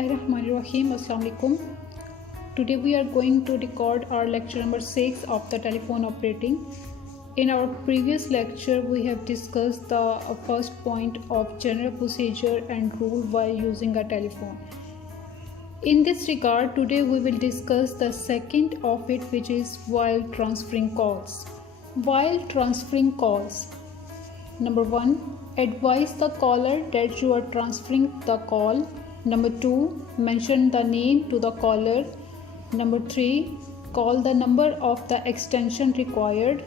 Bismillahirrahmanirrahim. Assalamu alaikum. Today we are going to record our lecture number 6 of the telephone operating. In our previous lecture we have discussed the first point of general procedure and rule while using a telephone. In this regard, today we will discuss the second of it, which is while transferring calls. While transferring calls, number 1, advise the caller that you are transferring the call. Number 2, mention the name to the caller. Number 3, call the number of the extension required.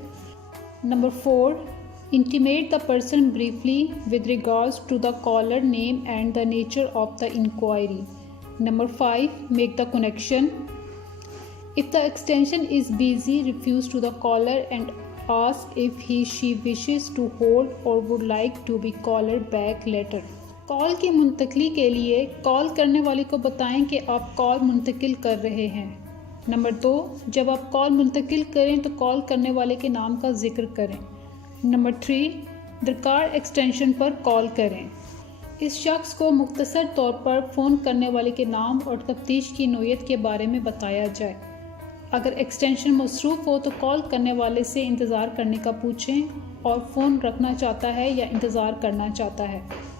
Number 4, intimate the person briefly with regards to the caller name and the nature of the inquiry. Number 5, make the connection. If the extension is busy, refuse to the caller and ask if she wishes to hold or would like to be called back later. Call की मुंतकली के लिए call करने वाले को बताएं कि आप call मुंतकिल कर रहे हैं। नंबर 2, जब आप कॉल मुंतकिल करें तो कॉल करने वाले के नाम का जिक्र करें। नंबर 3, दरकार एक्सटेंशन पर कॉल करें। इस शख्स को मुख्तसर तौर पर फ़ोन करने वाले के नाम और तफ्तीश की नोयत के बारे में बताया जाए। अगर एक्सटेंशन मसरूफ़ हो तो कॉल करने वाले से इंतज़ार करने का पूछें और फ़ोन रखना चाहता है या इंतज़ार करना चाहता है।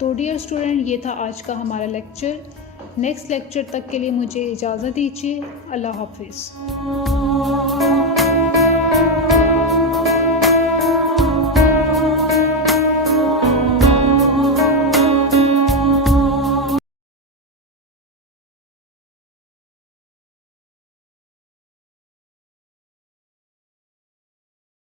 तो डियर स्टूडेंट, ये था आज का हमारा लेक्चर। नेक्स्ट लेक्चर तक के लिए मुझे इजाज़त दीजिए। अल्लाह हाफ़िज़।